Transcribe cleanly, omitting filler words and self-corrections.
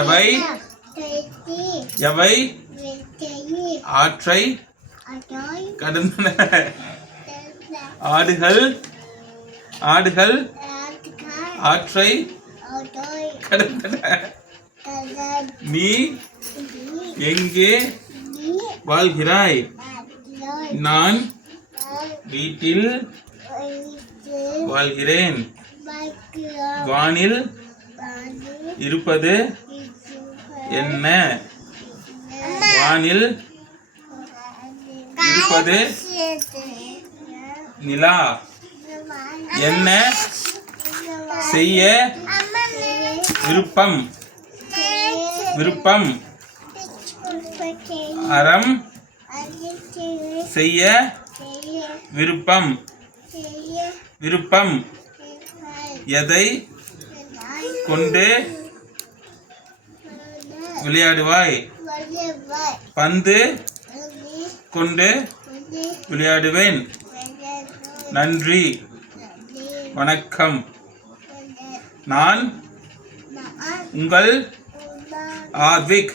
எவை எவை ஆற்றை கடந்தன? ஆடுகள் ஆடுகள் ஆற்றை கடந்தன. நீ எங்கே வாழ்கிறாய்? நான் வீட்டில் வாழ்கிறேன். வானில் இருப்பது என்ன? வானில் இருப்பது நிலா. என்ன செய்ய விருப்பம்? விருப்பம் அறம் செய்ய விருப்பம். விருப்பம் எதை கொண்டு விளையாடுவாய்? பந்து கொண்டு விளையாடுவேன். நன்றி, வணக்கம். நான் உங்கள் ஆத்விக்.